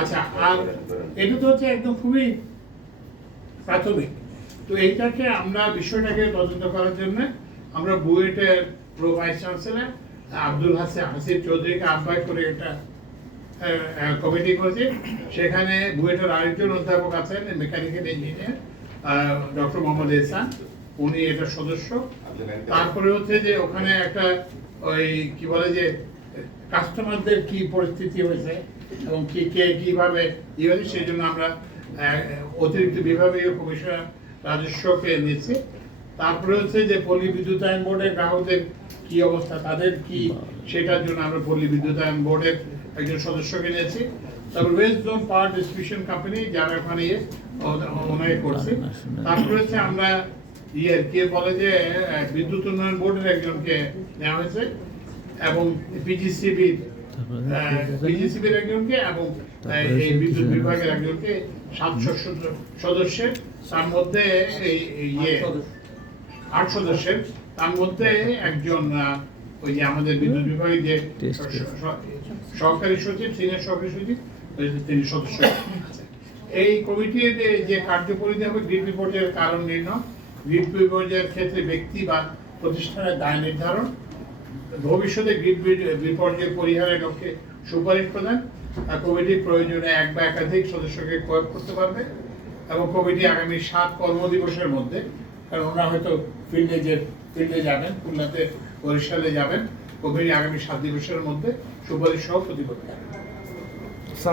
আচ্ছা, আর এটা তো হচ্ছে একদম খুবই প্রাথমিক। তো এইটাকে আমরা বিষয়টাকে তদন্ত করার জন্য আমরা বুয়েটের pro vice chancellor Abdul Hasib চৌধুরীকে আহ্বায়ক করে একটা কমিটি করেছি। সেখানে বুয়েটের আরেকজন অধ্যাপক আছেন মেকানিক্যাল ইঞ্জিনিয়ার ডক্টর মোহাম্মদ এহসান, উনি এটা সদস্য। তারপরে হচ্ছে যে ওখানে একটা ওই কি বলে যে কাস্টমারদের কি পরিস্থিতি হয়েছে এবং কি কে কিভাবে ইয়ে হয়েছে, সেই জন্য আমরা অতিরিক্ত বিভাগীয় কমিশনার রাজস্বকে নিয়েছি। তারপরে হচ্ছে যে পল্লী বিদ্যুতায়ন বোর্ডের গ্রাহকদের কি অবস্থা, তাদের কি, সেটার জন্য আমরা পল্লী বিদ্যুতায়ন বোর্ডের একজন সদস্যকে নিয়েছি। তারপর West zone power distribution company যারা ওখানে ওনাকে করছে। তারপরে হচ্ছে আমরা কি বলে যে বিদ্যুৎ উন্নয়ন বোর্ডের একজনকে নেওয়া হয়েছে এবং পিজিসিবির একজনকে এবং এই বিদ্যুৎ বিভাগের একজনকে 7 সদস্যের, তার মধ্যে ইয়ে 8 সদস্যের, তার মধ্যে একজন ওই যে আমাদের বিদ্যুৎ বিভাগের যে সহকারী সচিব, সিনিয়র সহকারী সচিব, তিনি সদস্য আছেন। এই কমিটির যে কার্যপরিধি হবে গ্রিড বিপর্যয়ের কারণ নির্ণয়, গ্রিড বিপর্যয়ের ক্ষেত্রে ব্যক্তি বা প্রতিষ্ঠানের দায় নির্ধারণ, ভবিষ্যতে গ্রিড বিপর্যয় পরিহারের লক্ষ্যে সুপারিশ প্রদান। কমিটি প্রয়োজনে এক বা একাধিক সদস্যকে প্রয়োগ করতে পারবে এবং কমিটি আগামী 7 কর্মদিবসের মধ্যে, কারণ ওনারা হয়তো ফিল্ডে যাবেন, খুলনাতে বরিশালে যাবেন, কমিটি আগামী 7 দিবসের মধ্যে সুপারিশ সহ প্রতিবেদন।